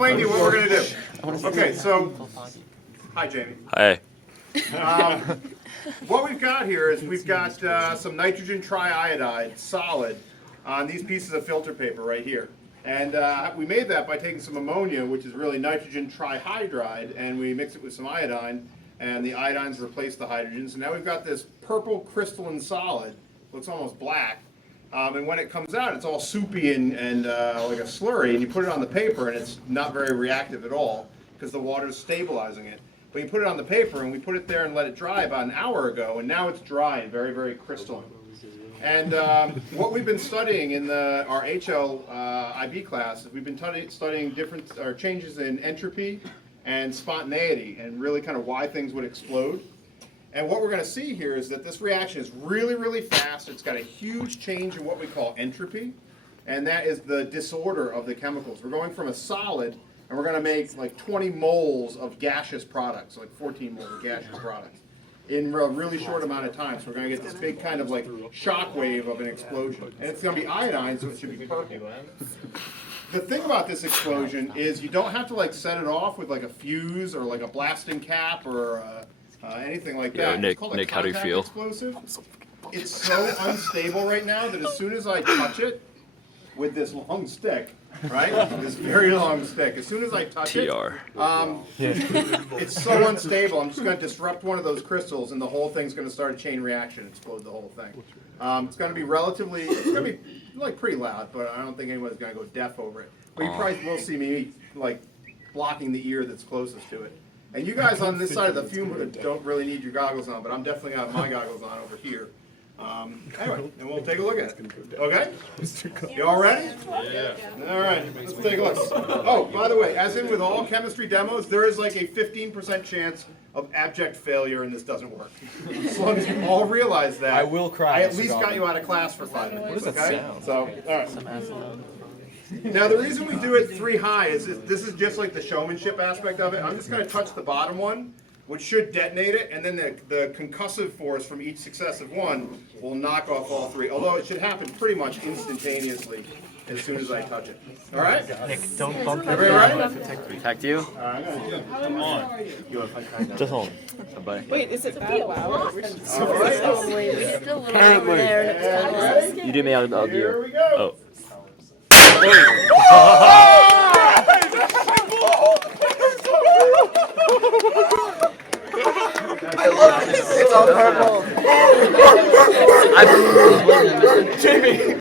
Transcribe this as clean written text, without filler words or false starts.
Explain to you what we're going to do. Okay, so, hi Jamie. Hi. What we've got here is we've got some nitrogen triiodide solid on these pieces of filter paper right here. And we made that by taking some ammonia, which is really nitrogen trihydride, and we mix it with some iodine, and the iodines replace the hydrogens. And now we've got this purple crystalline solid, looks almost black. And when it comes out, it's all soupy and like a slurry, and you put it on the paper, and it's not very reactive at all because the water is stabilizing it. But you put it on the paper, and we put it there and let it dry about an hour ago, and now it's dry and very, very crystalline. And what we've been studying in our HL IB class is we've been studying different changes in entropy and spontaneity, and really kind of why things would explode. And what we're going to see here is that this reaction is really, really fast. It's got a huge change in what we call entropy, and that is the disorder of the chemicals. We're going from a solid, and we're going to make like 20 moles of gaseous products, like 14 moles of gaseous products, in a really short amount of time. So we're going to get this big kind of like shock wave of an explosion. And it's going to be iodine, so it should be purple. The thing about this explosion is you don't have to like set it off with like a fuse or like a blasting cap or anything like that. Nick, how do you feel? Explosive. It's so unstable right now that as soon as I touch it with this long stick, right, this very long stick, as soon as I touch it, it's so unstable. I'm just going to disrupt one of those crystals, and the whole thing's going to start a chain reaction and explode the whole thing. It's going to be it's going to be like pretty loud, but I don't think anyone's going to go deaf over it. But you probably will see me like blocking the ear that's closest to it. And you guys on this side of the fume don't really need your goggles on, but I'm definitely going to have my goggles on over here. Anyway, and we'll take a look at it. Okay? You all ready? Yeah. All right, let's take a look. Oh, by the way, as in with all chemistry demos, there is like a 15% chance of abject failure and this doesn't work. As long as you all realize that, I will cry. I at least got you out of class for 5 minutes. Okay? So, all right. Now the reason we do it 3 high is this is just like the showmanship aspect of it. I'm just going to touch the bottom one, which should detonate it, and then the concussive force from each successive one will knock off all 3. Although it should happen pretty much instantaneously as soon as I touch it. All right? Nick, don't bump your Everybody right? Protect you? All right. Come on. Just hold. Bye. Wait, is it bad? Wow. All right. You do me, I'll do Here you. we go. Oh. I love this. It's all purple. Jamie!